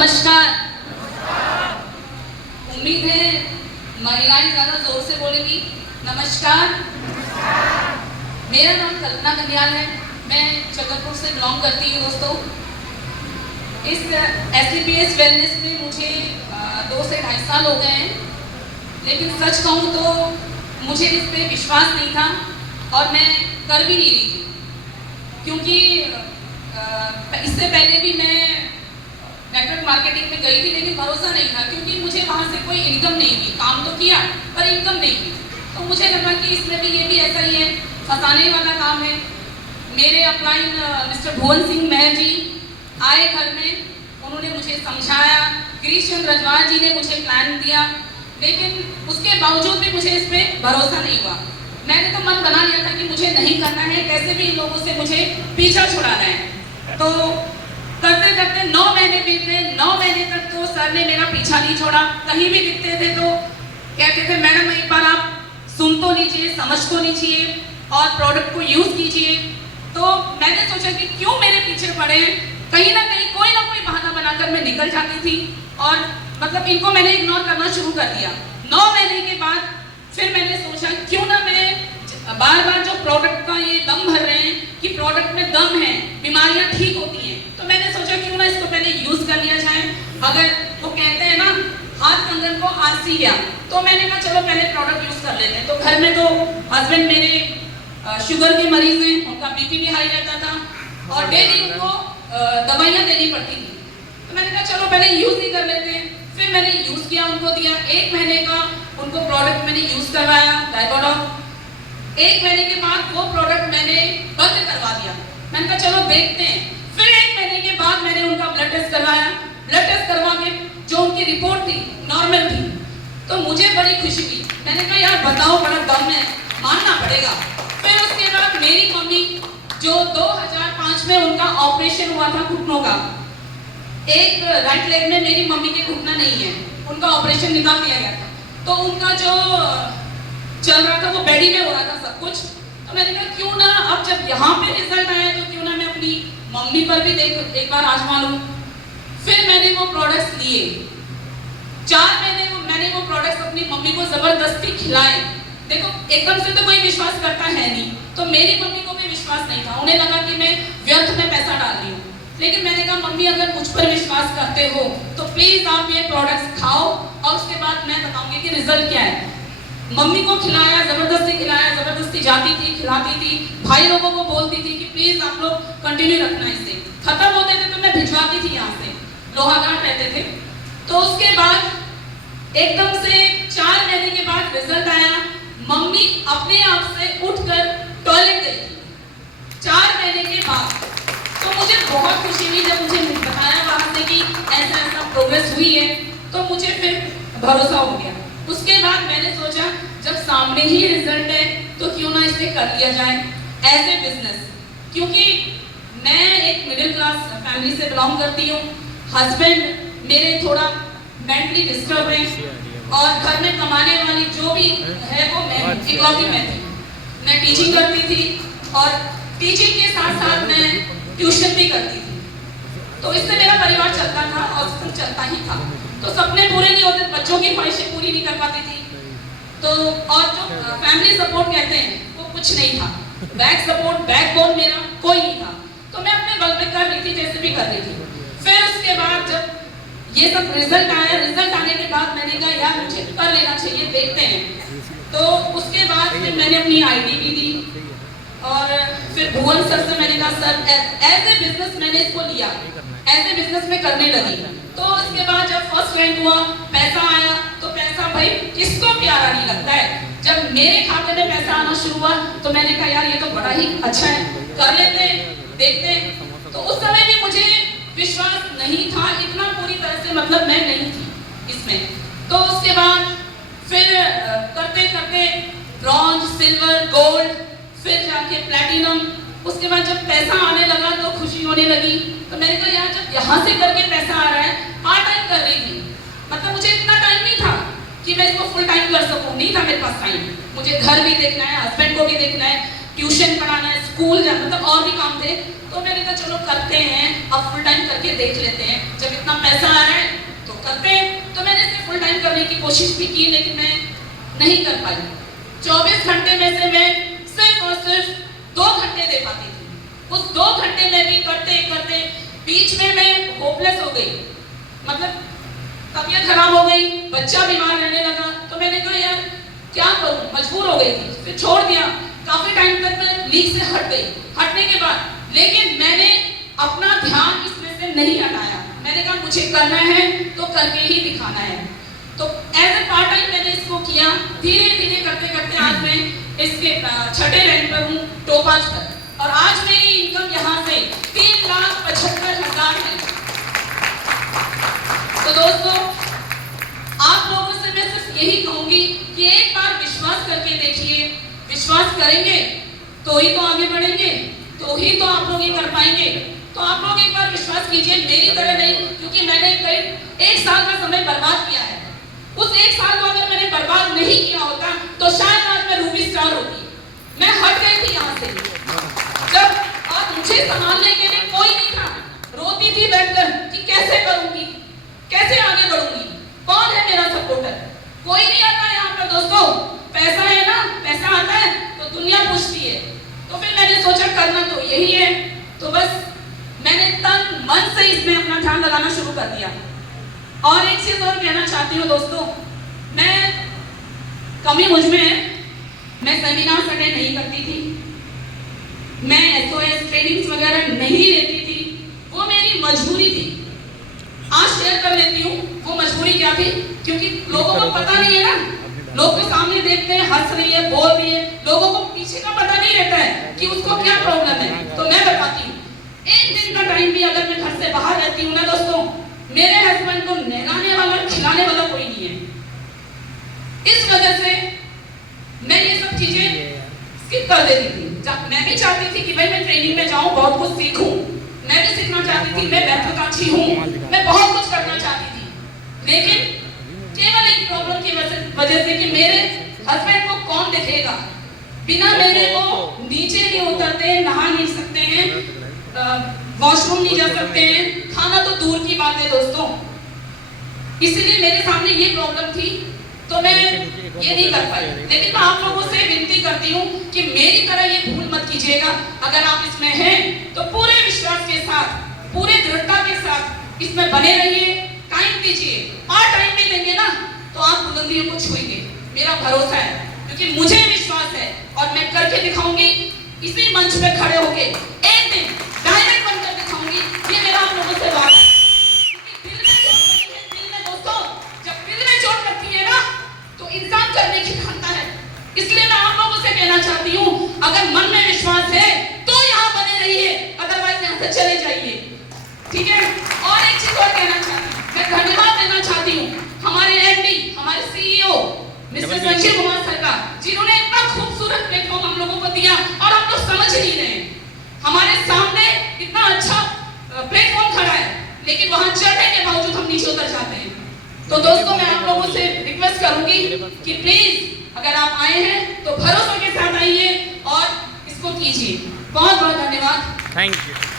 नमस्कार। उम्मीद है महिलाएं ज्यादा जोर से बोलेंगी। नमस्कार। मेरा नाम कल्पना कन्याल है। मैं जगतपुर से बिलोंग करती हूँ। दोस्तों, इस SCPS वेलनेस में मुझे 2 से 2.5 साल हो गए हैं, लेकिन सच कहूँ तो मुझे इस पे विश्वास नहीं था और मैं कर भी नहीं रही थी, क्योंकि इससे पहले भी मैं नेटवर्क मार्केटिंग में गई थी, लेकिन भरोसा नहीं था, क्योंकि मुझे वहाँ से कोई इनकम नहीं थी। काम तो किया पर इनकम नहीं थी, तो मुझे लगा कि इसमें भी ये भी ऐसा ही है, फंसाने वाला काम है। मेरे अपलाइन मिस्टर भुवन सिंह महर जी आए घर में, उन्होंने मुझे समझाया, गिरीश चंद्र रजवार जी ने मुझे प्लान दिया, लेकिन उसके बावजूद भी मुझे इस पर भरोसा नहीं हुआ। मैंने तो मन बना लिया था कि मुझे नहीं करना है, कैसे भी इन लोगों से मुझे पीछा छुड़ाना है। तो करते करते 9 महीने बीत गए। 9 महीने तक तो सर ने मेरा पीछा नहीं छोड़ा। कहीं भी दिखते थे तो कहते थे, मैडम एक बार आप सुन तो लीजिए, समझ तो लीजिए और प्रोडक्ट को यूज कीजिए। तो मैंने सोचा कि क्यों मेरे पीछे पड़े हैं, कहीं ना कहीं कोई ना कोई बहाना बनाकर मैं निकल जाती थी और मतलब इनको मैंने इग्नोर करना शुरू कर दिया। 9 महीने के बाद फिर मैंने सोचा क्यों ना मैं बार बार जो प्रोडक्ट का ये दम भर रहे हैं कि प्रोडक्ट में दम है, बीमारियां ठीक होती हैं, तो मैंने सोचा क्यों ना इसको पहले यूज कर लिया जाए। अगर वो कहते हैं ना, हाथ कंगन को आरसी गया, तो मैंने कहा चलो पहले प्रोडक्ट यूज कर लेते हैं। तो घर में तो हस्बैंड मेरे शुगर के मरीज हैं, उनका बीपी भी हाई रहता था और डेली उनको दवाइयाँ देनी पड़ती थी। तो मैंने कहा चलो पहले यूज ही कर लेते हैं। फिर मैंने यूज किया, उनको दिया। 1 महीने का उनको प्रोडक्ट मैंने यूज करवाया, डायकोडॉन। 1 महीने के बाद वो प्रोडक्ट मैंने बंद करवा दिया। मैंने कहा चलो देखते हैं। फिर 1 महीने के बाद मैंने उनका ब्लड टेस्ट करवाया। ब्लड टेस्ट करवा के जो उनकी रिपोर्ट थी नॉर्मल थी, तो मुझे बड़ी खुशी हुई। मैंने कहा यार बताओ, बड़ा दम है, मानना पड़ेगा। फिर उसके बाद मेरी मम्मी, जो 2005 में उनका ऑपरेशन हुआ था घुटनों का, एक राइट लेग में मेरी मम्मी के घुटना नहीं है, उनका ऑपरेशन निकाल दिया गया था। तो उनका जो चल रहा था वो बेडी में हो रहा था सब कुछ। तो मैंने कहा क्यों ना अब जब यहाँ पे रिजल्ट आया तो क्यों ना मैं अपनी मम्मी पर भी एक बार आजमा लूं। फिर मैंने वो प्रोडक्ट्स लिए। 4 महीने मैंने वो प्रोडक्ट्स अपनी मम्मी को जबरदस्ती खिलाए। देखो, एकदम से तो कोई विश्वास करता है नहीं, तो मेरी मम्मी को भी विश्वास नहीं था। उन्हें लगा कि मैं व्यर्थ में पैसा डाल रही हूँ। लेकिन मैंने कहा मम्मी, अगर मुझ पर विश्वास करते हो तो प्लीज आप ये प्रोडक्ट्स खाओ और उसके बाद मैं बताऊंगी कि रिजल्ट क्या है। मम्मी को खिलाया, जबरदस्ती खिलाया, जबरदस्ती जाती थी, खिलाती थी, भाई लोगों को बोलती थी कि प्लीज आप लोग कंटिन्यू रखना इसे। खत्म होते थे तो मैं भिजवाती थी यहाँ से, लोहाघाट रहते थे। तो उसके बाद एकदम से 4 महीने के बाद रिजल्ट आया। मम्मी अपने आप से उठकर टॉयलेट गई थी 4 महीने के बाद। तो मुझे बहुत खुशी हुई जब मुझे बताया वहां से कि ऐसा ऐसा प्रोग्रेस हुई है, तो मुझे फिर भरोसा हो गया। उसके बाद मैंने सोचा जब सामने ही रिजल्ट है तो क्यों ना इसे कर लिया जाए एज ए बिजनेस, क्योंकि मैं एक मिडिल क्लास फैमिली से बिलोंग करती हूँ। हस्बैंड मेरे थोड़ा मेंटली डिस्टर्ब है और घर में कमाने वाली जो भी है वो मैं इकलौती मैं थी। मैं टीचिंग करती थी और टीचिंग के साथ साथ मैं ट्यूशन भी करती थी, तो इससे मेरा परिवार चलता था और सब चलता ही था। तो सपने पूरे नहीं होते, बच्चों की ख्वाहिशें पूरी नहीं कर पाती थी। तो और जो फैमिली सपोर्ट कहते हैं वो कुछ नहीं था। बैकबोन मेरा कोई नहीं था। तो मैं अपने बल पे कर रही थी, जैसे भी कर रही थी। फिर उसके बाद जब ये सब रिजल्ट आया, रिजल्ट आने के बाद मैंने कहा यार मुझे कर लेना चाहिए, देखते हैं। तो उसके बाद फिर मैंने अपनी ID भी दी और फिर भुवन सर से मैंने कहा सर एज ए बिजनेस मैंने इसको लिया, एज ए बिजनेस में करने लगी। तो उसके बाद जब फर्स्ट रैंक हुआ, पैसा आया, तो पैसा भाई किसको प्यारा नहीं लगता है। जब मेरे खाते में पैसा आना शुरू हुआ तो मैंने कहा यार ये तो बड़ा ही अच्छा है, कर लेते हैं, देखते हैं। तो उस समय भी मुझे विश्वास नहीं था इतना पूरी तरह से, मतलब मैं नहीं थी इसमें। तो उसके बाद फिर करते करते ब्रॉन्ज, सिल्वर, गोल्ड, फिर जाके प्लैटिनम। उसके बाद जब पैसा आने लगा तो खुशी होने लगी। तो मैंने कहा यार जब यहाँ से करके पैसा आ रहा है, पार्ट टाइम कर रही थी, मतलब मुझे इतना टाइम नहीं था कि मैं इसको फुल टाइम कर सकूं, नहीं था मेरे पास टाइम। मुझे घर भी देखना है, हस्बैंड को भी देखना है, ट्यूशन पढ़ाना है, स्कूल जाना, मतलब और भी काम थे। तो मैंने कहा चलो करते हैं, अब फुल टाइम करके देख लेते हैं। जब इतना पैसा आ रहा है करते हैं, तो मैंने इसे फुल टाइम करने की कोशिश भी की, लेकिन मैं नहीं कर पाई। 24 घंटे में से मैं सिर्फ और सिर्फ 2 घंटे दे पाती थी। उस 2 घंटे में भी करते करते बीच में मैं होपलेस हो गई, मतलब तबीयत खराब हो गई, बच्चा बीमार रहने लगा, तो मैंने कहा यार क्या करूं, मजबूर हो गई थी, फिर छोड़ दिया। काफी टाइम तक मैं लीग से हट गई। हटने के बाद लेकिन मैंने अपना ध्यान इसमें से नहीं हटाया। मैंने कहा मुझे करना है तो करके ही दिखाना है। तो एज ए पार्ट टाइम मैंने इसको किया। धीरे धीरे करते करते आज मैं इसके 6ठे रैंक पर हूँ, टॉप 5 पर, और आज मेरी इनकम यहाँ से 3,75,000 है। तो दोस्तों, आप लोगों से मैं सिर्फ यही कहूंगी कि एक बार विश्वास करके देखिए। विश्वास करेंगे तो ही तो आगे बढ़ेंगे, तो ही तो आप लोग ये कर पाएंगे। तो आप लोग एक बार विश्वास कीजिए, मेरी तरह नहीं, क्योंकि मैंने करीब 1 साल का समय बर्बाद किया है। उस 1 साल को अगर मैंने बर्बाद नहीं किया होता तो शायद आज मैं रूबी स्टार होती। मैं हट गई थी यहाँ से, जब आज मुझे संभालने के लिए कोई नहीं था। रोती थी बैठकर कि कैसे करूंगी, कैसे आगे बढ़ूंगी, कौन है मेरा सपोर्टर। कोई नहीं आता है यहाँ पर दोस्तों। पैसा है ना, पैसा आता है तो दुनिया पूछती है। तो फिर मैंने सोचा करना तो यही है, तो बस मैंने तन मन से इसमें अपना ध्यान लगाना शुरू कर दिया। और एक चीज और कहना चाहती हूँ दोस्तों, मैं कमी मुझ में है, मैं सेमिनार अटेंड नहीं करती थी, मैं SOS ट्रेनिंग्स वगैरह नहीं लेती थी, वो मेरी मजबूरी थी। आज शेयर कर लेती हूँ वो मजबूरी क्या थी, क्योंकि लोगों को पता नहीं है ना। लोग तो सामने देखते हैं, हंस रही है, बोल रही है, लोगों को पीछे का पता नहीं रहता है कि उसको क्या प्रॉब्लम है। तो मैं बताती हूँ, एक दिन का टाइम भी अगर मैं घर से बाहर रहती हूँ ना दोस्तों, मेरे हस्बैंड को नहलाने वाला, खिलाने वाला कोई नहीं है। इस वजह से मैं ये सब चीजें स्किप कर देती थी। मैं भी चाहती थी कि भाई मैं ट्रेनिंग में जाऊं, बहुत कुछ सीखूं, मैं भी सीखना चाहती थी, मैं महत्वाकांक्षी हूँ, मैं बहुत कुछ करना चाहती थी। लेकिन केवल एक प्रॉब्लम की वजह से कि मेरे हस्बैंड को कौन देखेगा, बिना मेरे को नीचे नहीं उतरते, नहा नहीं सकते हैं, वॉशरूम नहीं जा सकते हैं, खाना तो दूर की बात है दोस्तों। इसलिए मेरे सामने ये प्रॉब्लम थी, तो मैं ये नहीं कर पाई। लेकिन मैं आप लोगों से विनती करती हूँ कि मेरी तरह ये भूल मत कीजिएगा। अगर आप इसमें हैं तो पूरे विश्वास के साथ, पूरे दृढ़ता के साथ इसमें बने रहिए, टाइम दीजिए। और टाइम भी देंगे ना तो आप बुलंदियों को छुएंगे, मेरा भरोसा है, क्योंकि मुझे विश्वास है और मैं करके दिखाऊंगी। इसी मंच पे खड़े होके एक दिन डायरेक्ट बनकर दिखाऊंगी, ये मेरा आप लोगों से वादा है। दिल में चोट लगती है, दिल में दोस्तों, जब दिल में चोट लगती है ना तो इंसान करने की ठानता है। इसलिए मैं आप लोगों से कहना चाहती हूँ, अगर मन में विश्वास है तो यहाँ बने रहिए, अदरवाइज यहाँ से चले जाइए, ठीक है। और एक चीज और कहना चाहती हूँ, मैं धन्यवाद देना चाहती हूँ हमारे MD, हमारे CEO mister Sanjeev Kumar sir का, जिन्होंने इतना खूबसूरत प्लेटफॉर्म हम लोगों को दिया और हम लोग समझ ही नहीं रहे। हमारे सामने इतना अच्छा प्लेटफॉर्म खड़ा है, लेकिन वहां चढ़ने के बावजूद हम नीचे उतर जाते हैं। तो दोस्तों, मैं आप लोगों से रिक्वेस्ट करूंगी कि प्लीज अगर आप आए हैं तो भरोसे के साथ आइए और इसको कीजिए। बहुत बहुत धन्यवाद। Thank you.